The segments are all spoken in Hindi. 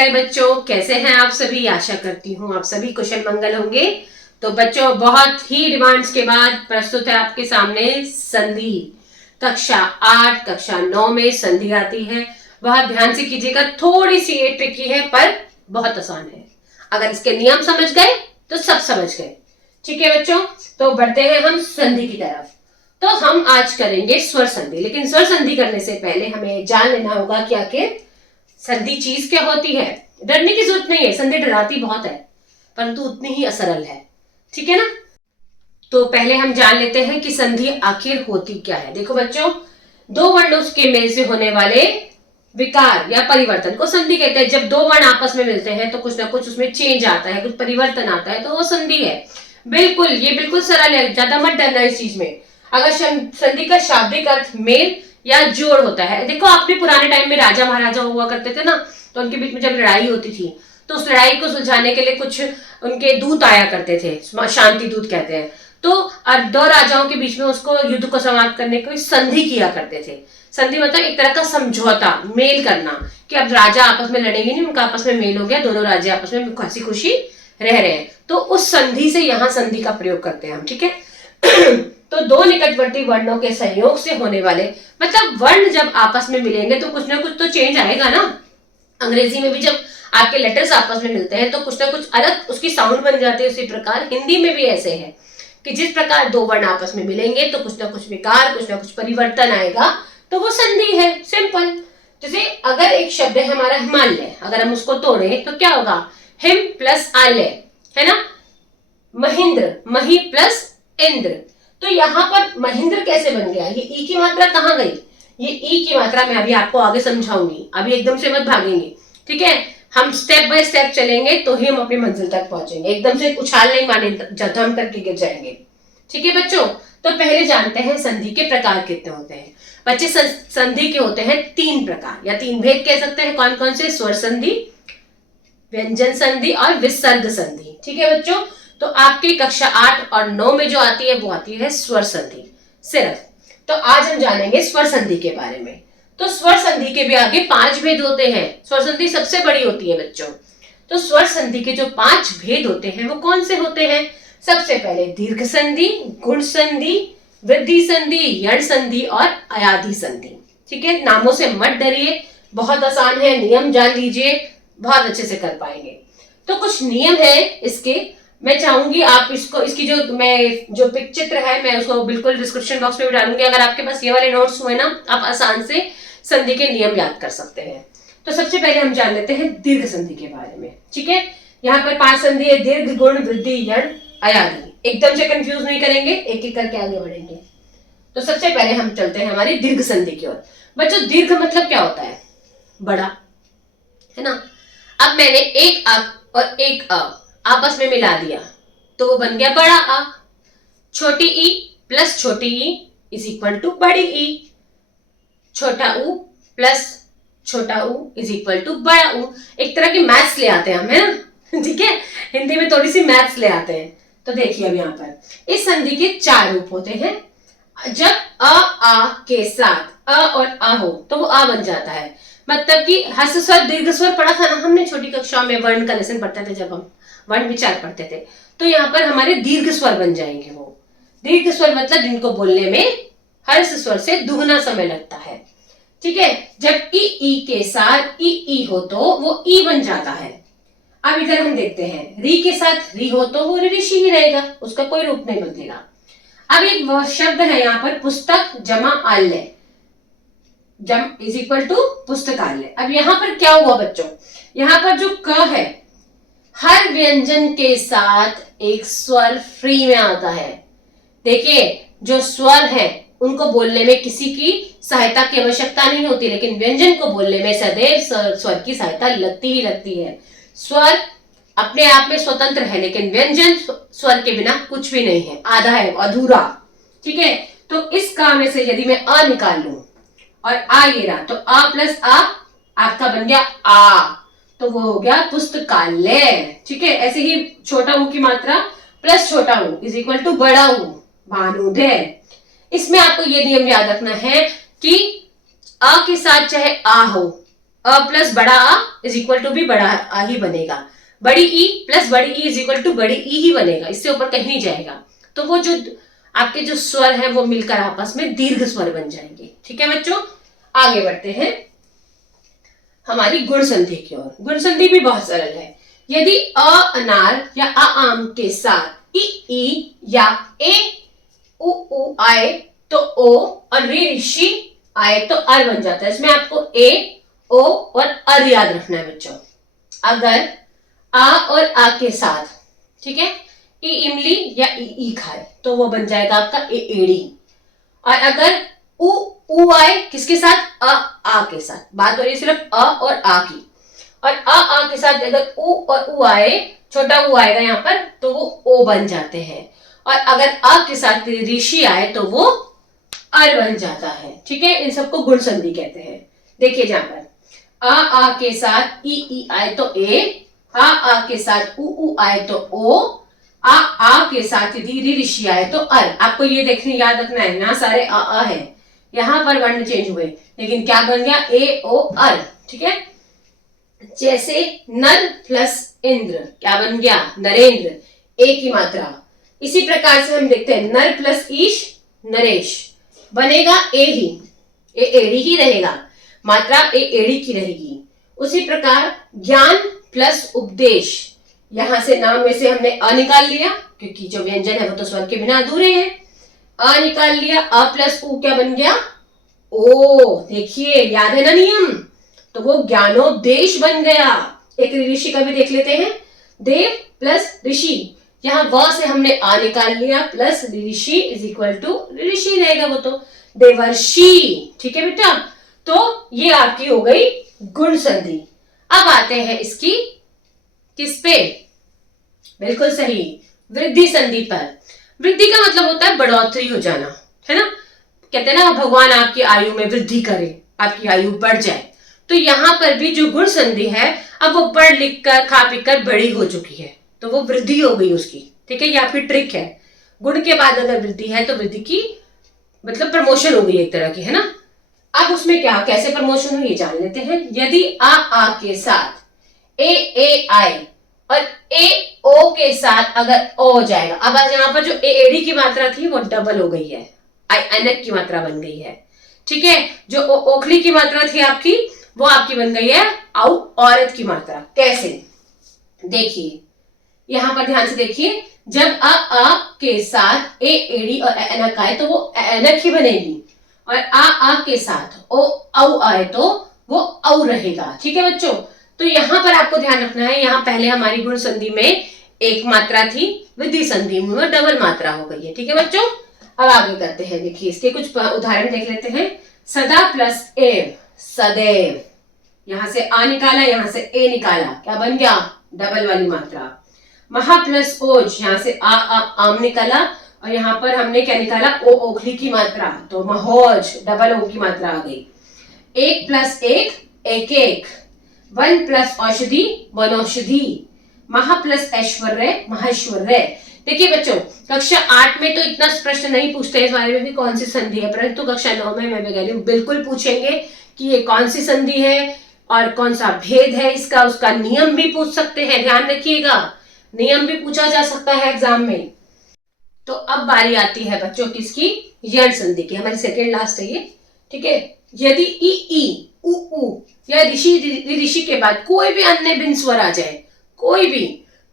प्यारे बच्चों, कैसे हैं आप सभी। आशा करती हूँ आप सभी कुशल मंगल होंगे। तो बच्चों, बहुत ही डिमांड्स के बाद प्रस्तुत है आपके सामने संधि। कक्षा 8 कक्षा 9 में संधि आती है। बहुत ध्यान से कीजिएगा, थोड़ी सी ये ट्रिकी है पर बहुत आसान है। अगर इसके नियम समझ गए तो सब समझ गए। ठीक है बच्चों, तो बढ़ते हैं हम संधि की तरफ। तो हम आज करेंगे स्वर संधि, लेकिन स्वर संधि करने से पहले हमें जान लेना होगा कि आखिर संधि चीज क्या होती है। डरने की जरूरत नहीं है, संधि डराती बहुत है परंतु उतनी ही असरल है। ठीक है ना। तो पहले हम जान लेते हैं कि संधि आखिर होती क्या है। देखो बच्चों, दो वर्णों के मेल से होने वाले विकार या परिवर्तन को संधि कहते हैं। जब दो वर्ण आपस में मिलते हैं तो कुछ ना कुछ उसमें चेंज आता है, कुछ परिवर्तन आता है, तो वो संधि है। बिल्कुल, ये बिल्कुल सरल है, ज्यादा मत डरना इस चीज में। अगर संधि का शाब्दिक अर्थ मेल या जोड़ होता है। देखो, आपने पुराने टाइम में राजा महाराजा हुआ करते थे ना, तो उनके बीच में जब लड़ाई होती थी तो उस लड़ाई को सुलझाने के लिए कुछ उनके दूत आया करते थे, शांति दूत कहते हैं। तो दो राजाओं के बीच में उसको युद्ध को समाप्त करने की संधि किया करते थे। संधि मतलब एक तरह का समझौता, मेल करना, कि अब राजा आपस में लड़ेंगे नहीं, उनका आपस में मेल हो गया, दोनों राज्य आपस में हंसी खुशी रह रहे हैं। तो उस संधि से यहाँ संधि का प्रयोग करते हैं हम। ठीक है। तो दो निकटवर्ती वर्णों के संयोग से होने वाले, मतलब वर्ण जब आपस में मिलेंगे तो कुछ ना कुछ तो चेंज आएगा ना। अंग्रेजी में भी जब आपके लेटर्स आपस में मिलते हैं तो कुछ ना कुछ अलग उसकी साउंड बन जाती है। उसी प्रकार हिंदी में भी ऐसे है कि जिस प्रकार दो वर्ण आपस में मिलेंगे तो कुछ ना कुछ विकार, कुछ ना कुछ परिवर्तन आएगा, तो वो संधि है। सिंपल। जैसे अगर एक शब्द है हमारा हिमालय, अगर हम उसको तोड़े तो क्या होगा? हिम प्लस आलय, है ना। महेंद्र, मही प्लस इंद्र। तो यहाँ पर महेंद्र कैसे बन गया? ये ई की मात्रा कहाँ गई? ये ई की मात्रा मैं अभी आपको आगे समझाऊंगी, अभी एकदम से मत भागेंगे। ठीक है, हम स्टेप बाय स्टेप चलेंगे तो ही हम अपनी मंजिल तक पहुंचेंगे। एकदम से उछाल नहीं माने, धम करके गिर जाएंगे। ठीक है बच्चों, तो पहले जानते हैं संधि के प्रकार कितने होते हैं। बच्चे, संधि के होते हैं 3 प्रकार या 3 भेद कह सकते हैं। कौन कौन से? स्वर संधि, व्यंजन संधि और विसर्ग संधि। ठीक है बच्चों, तो आपकी कक्षा 8 और 9 में जो आती है वो आती है स्वर संधि सिर्फ। तो आज हम जानेंगे स्वर संधि के बारे में। तो स्वर संधि के भी आगे 5 भेद होते हैं। स्वर संधि सबसे बड़ी होती है बच्चों। तो स्वर संधि के जो 5 भेद होते हैं वो कौन से होते हैं? सबसे पहले दीर्घ संधि, गुण संधि, वृद्धि संधि, यण संधि और अयाधि संधि। ठीक है, नामों से मत डरिए, बहुत आसान है, नियम जान लीजिए, बहुत अच्छे से कर पाएंगे। तो कुछ नियम है इसके, मैं चाहूंगी आप इसको, इसकी जो पिक चित्र है मैं उसको बिल्कुल डिस्क्रिप्शन बॉक्स में भी डालूंगी। अगर आपके पास ये वाले नोट्स हुए ना, आप आसान से संधि के नियम याद कर सकते हैं। तो सबसे पहले हम जान लेते हैं दीर्घ संधि के बारे में। ठीक है, यहाँ पर 5 संधि है: दीर्घ, गुण, वृद्धि, यण, अयाधि। एकदम से कंफ्यूज नहीं करेंगे, एक एक करके आगे बढ़ेंगे। तो सबसे पहले हम चलते हैं हमारी दीर्घ संधि की ओर। बच्चों, दीर्घ मतलब क्या होता है? बड़ा, है ना। अब मैंने एक अ और एक अ आपस में मिला दिया तो वो बन गया बड़ा आ। छोटी ई प्लस छोटी ई इज इक्वल टू बड़ी ई। छोटा ऊ प्लस छोटा ऊ इज इक्वल टू बड़ा ऊ। एक तरह की मैथ्स ले आते हैं हम, है ना। ठीक है, हिंदी में थोड़ी सी मैथ्स ले आते हैं। तो देखिए अब यहाँ पर इस संधि के 4 रूप होते हैं। जब अ आ के साथ अ और आ हो तो वो आ बन जाता है। मतलब कि ह्रस्व स्वर, दीर्घ स्वर पढ़ा था ना हमने छोटी कक्षा में, वर्ण का लेसन पढ़ते थे जब हम वर्ण विचार पढ़ते थे। तो यहाँ पर हमारे दीर्घ स्वर बन जाएंगे। वो दीर्घ स्वर मतलब जिनको बोलने में ह्रस्व स्वर से दुगना समय लगता है। ठीक है, जब ई के साथ ई हो तो वो ई बन जाता है। अब इधर हम देखते हैं, री के साथ री हो तो वो ऋषि ही रहेगा, उसका कोई रूप नहीं बदलेगा। अब एक शब्द है यहाँ पर पुस्तक जमा आल्य, जम इज इक्वल टू पुस्तकालय। अब यहाँ पर क्या हुआ बच्चों? यहाँ पर जो क है, हर व्यंजन के साथ एक स्वर फ्री में आता है। देखिए, जो स्वर है उनको बोलने में किसी की सहायता की आवश्यकता नहीं होती, लेकिन व्यंजन को बोलने में सदैव स्वर की सहायता लगती ही लगती है। स्वर अपने आप में स्वतंत्र है, लेकिन व्यंजन स्वर के बिना कुछ भी नहीं है, आधा है, अधूरा। ठीक है, तो इस का में से यदि मैं अ निकाल लूं और आ ये रहा, तो आ प्लस आ आपका बन गया आ, तो वो हो गया पुस्तकालय। ठीक है, ऐसे ही छोटा ऊ की मात्रा प्लस छोटा ऊ इज इक्वल टू बड़ा ऊ, भानुदय। इसमें आपको ये नियम याद रखना है कि अ के साथ चाहे आ हो अ प्लस बड़ा आ इज इक्वल टू भी बड़ा आ ही बनेगा, बड़ी ई प्लस बड़ी ई इज इक्वल टू बड़ी ई ही बनेगा, इससे ऊपर कहीं नहीं जाएगा। तो वो जो आपके जो स्वर है वो मिलकर आपस में दीर्घ स्वर बन जाएंगे। ठीक है बच्चों, आगे बढ़ते हैं हमारी गुण संधि की ओर। गुण संधि भी बहुत सरल है। यदि अ अनार या अ आम के साथ ई या ए उ आए तो ओ और री ऋषि आए तो अर बन जाता है। इसमें आपको ए ओ और अर याद रखना है बच्चों। अगर आ और आ के साथ, ठीक है, ई इमली या ई खाए तो वो बन जाएगा आपका ए एड़ी। और अगर उ आए किसके साथ, आ के साथ, बात हो रही है सिर्फ अ और आ की। और आ के साथ अगर उ और उ आए, छोटा उ आएगा यहाँ पर तो वो ओ बन जाते हैं। और अगर आ के साथ ऋषि आए तो वो अर बन जाता है। ठीक है, इन सबको गुण संधि कहते हैं। देखिए जहां पर आ के साथ ई आए तो ए, आ के साथ उ आए तो ओ, आ के साथ री ऋषि आए तो अर। आपको ये देखने याद रखना है, यहाँ सारे आ है, यहाँ पर वर्ण चेंज हुए लेकिन क्या बन गया, ए ओ अर। ठीक है, जैसे नर प्लस इंद्र क्या बन गया, नरेंद्र, ए की मात्रा। इसी प्रकार से हम देखते हैं नर प्लस ईश, नरेश, बनेगा ए ही, ए एड़ी ही रहेगा, मात्रा ए एड़ी की रहेगी। उसी प्रकार ज्ञान प्लस उपदेश, यहां से नाम में से हमने अ निकाल लिया क्योंकि जो व्यंजन है वो तो स्वर के बिना अधूरे हैं। अ निकाल लिया, अ प्लस उ क्या बन गया, ओ। देखिए याद है ना नियम, तो वो ज्ञानोपदेश बन गया। एक ऋषि का भी देख लेते हैं, देव प्लस ऋषि, यहाँ व से हमने आ निकाल लिया प्लस ऋषि इज इक्वल टू ऋषि रहेगा वो तो देवर्षि। ठीक है बेटा, तो ये आपकी हो गई गुण संधि। अब आते हैं इसकी किस पे, बिल्कुल सही, वृद्धि संधि पर। वृद्धि का मतलब होता है बढ़ोतरी हो जाना, है ना। कहते हैं ना भगवान आपकी आयु में वृद्धि करे, आपकी आयु बढ़ जाए। तो यहां पर भी जो गुण संधि है अब वो पढ़ लिख कर खा पी कर बड़ी हो चुकी है तो वो वृद्धि हो गई उसकी। ठीक है, ये आपकी ट्रिक है। गुण के बाद अगर वृद्धि है तो वृद्धि की मतलब प्रमोशन हो गई एक तरह की, है ना। अब उसमें क्या कैसे प्रमोशन हो ये जान लेते हैं। यदि आ के साथ ए आए और ए ओ के साथ अगर ओ हो जाएगा, अब यहाँ पर जो ए एडी की मात्रा थी वो डबल हो गई है, आई एनक की मात्रा बन गई है। ठीक है, जो ओखली की मात्रा थी आपकी वो आपकी बन गई है औ औरत की मात्रा। कैसे, देखिए यहां पर ध्यान से देखिए, जब आ के साथ ए एडी और एनक आए तो वो एनक ही बनेगी, और आ के साथ ओ औ आए तो वो औ रहेगा। ठीक है बच्चों, तो यहां पर आपको ध्यान रखना है, यहां पहले हमारी गुण संधि में एक मात्रा थी, वृद्धि संधि में डबल मात्रा हो गई है। ठीक है बच्चों, अब आगे करते हैं। देखिए इसके कुछ उदाहरण देख लेते हैं। सदा प्लस एव, सदैव, यहां से आ निकाला, यहां से ए निकाला, क्या बन गया, डबल वाली मात्रा। महा प्लस ओज, यहां से आम निकाला और यहाँ पर हमने क्या निकाला, ओ ओखली की मात्रा, तो महोज, डबल ओ की मात्रा आ गई। एक प्लस एक, एक एक। वन प्लस औषधि, वनौषधि। महा प्लस ऐश्वर्य, महैश्वर्य। देखिए बच्चों, कक्षा 8 में तो इतना प्रश्न नहीं पूछते इस बारे में भी कौन सी संधि है, परंतु कक्षा 9 में मैं कह रही हूँ बिल्कुल पूछेंगे कि ये कौन सी संधि है और कौन सा भेद है इसका, उसका नियम भी पूछ सकते हैं। ध्यान रखिएगा, नियम भी पूछा जा सकता है एग्जाम में। तो अब बारी आती है बच्चों किसकी, यण संधि की, हमारी सेकेंड लास्ट है ये। ठीक है, यदि ई उ या ऋषि के बाद कोई भी अन्य भिन्न स्वर आ जाए, कोई भी,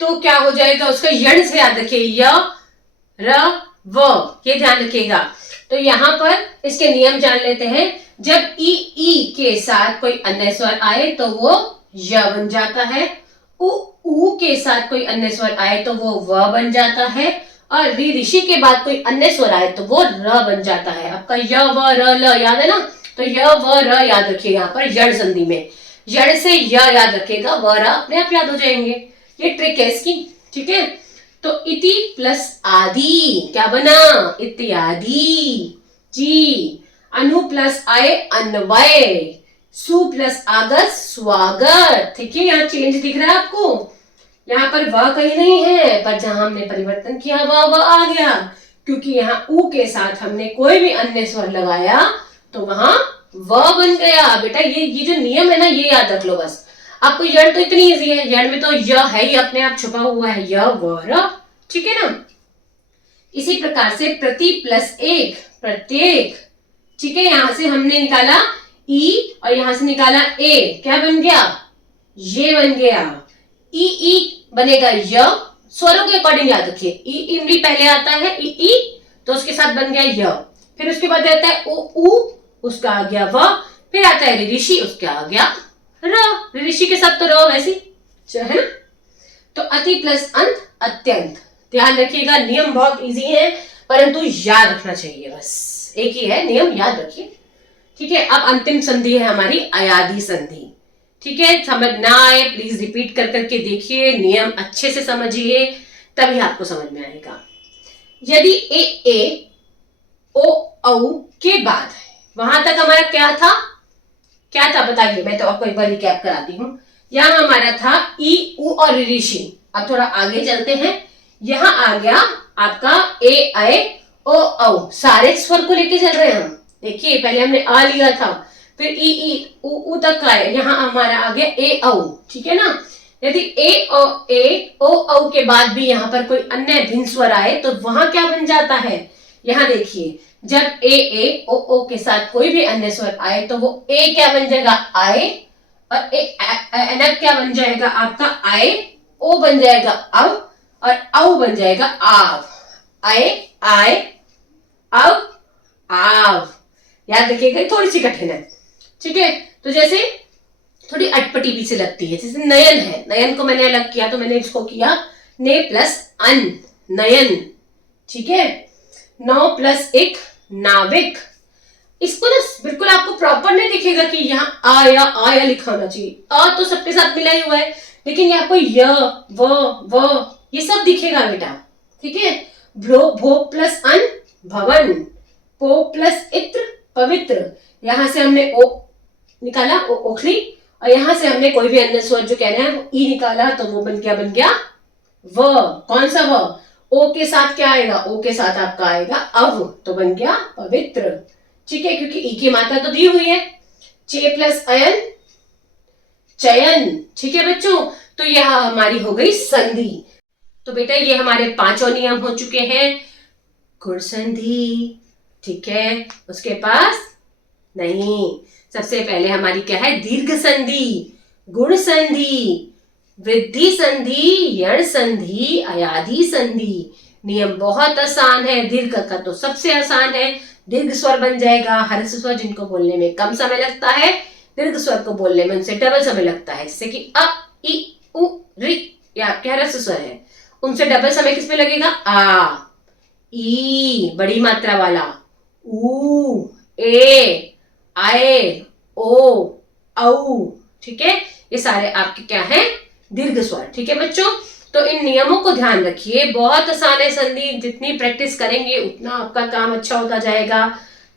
तो क्या हो जाएगा, उसका यण से याद रखिए, य र व, ये ध्यान रखिएगा। तो यहां पर इसके नियम जान लेते हैं। जब ई के साथ कोई अन्य स्वर आए तो वो य बन जाता है, उ के साथ कोई अन्य स्वर आए तो वो व बन जाता है, और ऋषि के बाद कोई अन्य स्वर आए तो वो र बन जाता है। आपका य व र ल याद है ना, तो य व र याद रखिए। यहाँ पर यण संधि में यण से य याद रखेगा, व र अपने आप याद हो जाएंगे। ये ट्रिक है इसकी। ठीक है, तो इति प्लस आदि क्या बना, इत्यादि। जी, अनु प्लस आए, अन्वय। सु प्लस आगत, स्वागत। ठीक है, यहाँ चेंज दिख रहा है आपको, यहाँ पर वह कहीं नहीं है, पर जहां हमने परिवर्तन किया वह आ गया, क्योंकि यहाँ उ के साथ हमने कोई भी अन्य स्वर लगाया तो वहां व बन गया। बेटा ये जो नियम है ना, ये याद रख लो बस। आपको यण तो इतनी इजी है, यण में तो य है ही अपने आप छुपा हुआ है, य व र, ठीक है ना। इसी प्रकार से प्रति प्लस एक प्रत्येक, ठीक है। यहां से हमने निकाला ई और यहां से निकाला ए, क्या बन गया, ये बन गया। ई बनेगा य, स्वरों के अकॉर्डिंग याद रखिए। ई इमली पहले आता है, ई तो उसके साथ बन गया य, फिर उसके बाद आता है उ, उसका आ गया व, फिर आता है ऋषि, उसका आ गया र, ऋषि के साथ तो र वैसे है ना। तो अति प्लस अंत अत्यंत, ध्यान रखिएगा। नियम बहुत इजी है, परंतु याद रखना चाहिए, बस एक ही है नियम, याद रखिए, ठीक है। अब अंतिम संधि है हमारी अयादी संधि, ठीक है। समझ ना आए प्लीज रिपीट कर करके देखिए, नियम अच्छे से समझिए, तभी आपको समझ में आएगा। यदि ए ओ औ के बाद, वहां तक हमारा क्या था बताइए, मैं तो आपको एक बार रिकैप कराती हूँ। यहां हमारा था ई उ और ऋषि। अब थोड़ा आगे चलते हैं, यहां आ गया आपका ए ऐ ओ औ, सारे स्वर को लेके चल रहे हैं हम। देखिए पहले हमने आ लिया था, फिर ई उ तक आए, यहाँ हमारा आ गया ए औ, ठीक है ना। यदि ए ओ औ के बाद भी यहाँ पर कोई अन्य भिन्न स्वर आए तो वहां क्या बन जाता है, यहाँ देखिए, जब ए ओ के साथ कोई भी अन्य स्वर आए तो वो ए क्या बन जाएगा, आए, और ए क्या बन जाएगा आपका, आए, ओ बन जाएगा अब, और औ बन जाएगा आव। आए आए अब आव, याद रखिएगा, थोड़ी सी कठिन है, ठीक है। तो जैसे थोड़ी अटपटी भी से लगती है, जैसे नयन है, नयन को मैंने अलग किया तो मैंने इसको किया ने प्लस अन, नयन, ठीक है। नौ प्लस एक नाविक, इसको ना बिल्कुल आपको प्रॉपर नहीं दिखेगा कि यहाँ आया लिखा होना चाहिए, आ तो सबके साथ मिला ही हुआ है, लेकिन यहाँ पर य व ये सब दिखेगा बेटा, ठीक है। भो प्लस अन भवन, पो प्लस इत्र पवित्र, यहां से हमने ओ निकाला, ओखली, और यहां से हमने कोई भी अन्य स्वर जो कहना है वो ई निकाला, तो वो बन गया व। कौन सा व, ओ के साथ क्या आएगा, ओ के साथ आपका आएगा अव, तो बन गया पवित्र, ठीक है, क्योंकि ई की मात्रा तो दी हुई है। चे प्लस अयन चयन, ठीक है बच्चों। तो यह हमारी हो गई संधि। तो बेटा ये हमारे पांचों नियम हो चुके हैं। गुण संधि, ठीक है, उसके पास नहीं, सबसे पहले हमारी क्या है, दीर्घ संधि, गुण संधि, वृद्धि संधि, यण संधि, अयादी संधि। नियम बहुत आसान है, दीर्घ का तो सबसे आसान है, दीर्घ स्वर बन जाएगा। हर्ष स्वर जिनको बोलने में कम समय लगता है, दीर्घ स्वर को बोलने में उनसे डबल समय लगता है, जैसे कि अ इ उ ऋ, या आपके हर्ष स्वर है, उनसे डबल समय किस पे लगेगा, आ, ई बड़ी मात्रा वाला, ऊ, ए, आए, ओ, औ, ठीक है। ये सारे आपके क्या है, दीर्घ स्वर, ठीक है बच्चों। तो इन नियमों को ध्यान रखिए, बहुत आसान है संधि, जितनी प्रैक्टिस करेंगे उतना आपका काम अच्छा होता जाएगा।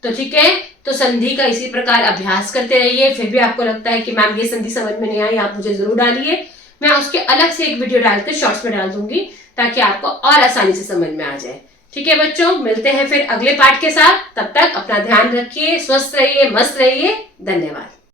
तो ठीक है, तो संधि का इसी प्रकार अभ्यास करते रहिए। फिर भी आपको लगता है कि मैम ये संधि समझ में नहीं आई, आप मुझे जरूर डालिए, मैं उसके अलग से एक वीडियो डालकर शॉर्ट्स में डाल दूंगी, ताकि आपको और आसानी से समझ में आ जाए। ठीक है बच्चों, मिलते हैं फिर अगले पार्ट के साथ। तब तक अपना ध्यान रखिए, स्वस्थ रहिए, मस्त रहिए। धन्यवाद।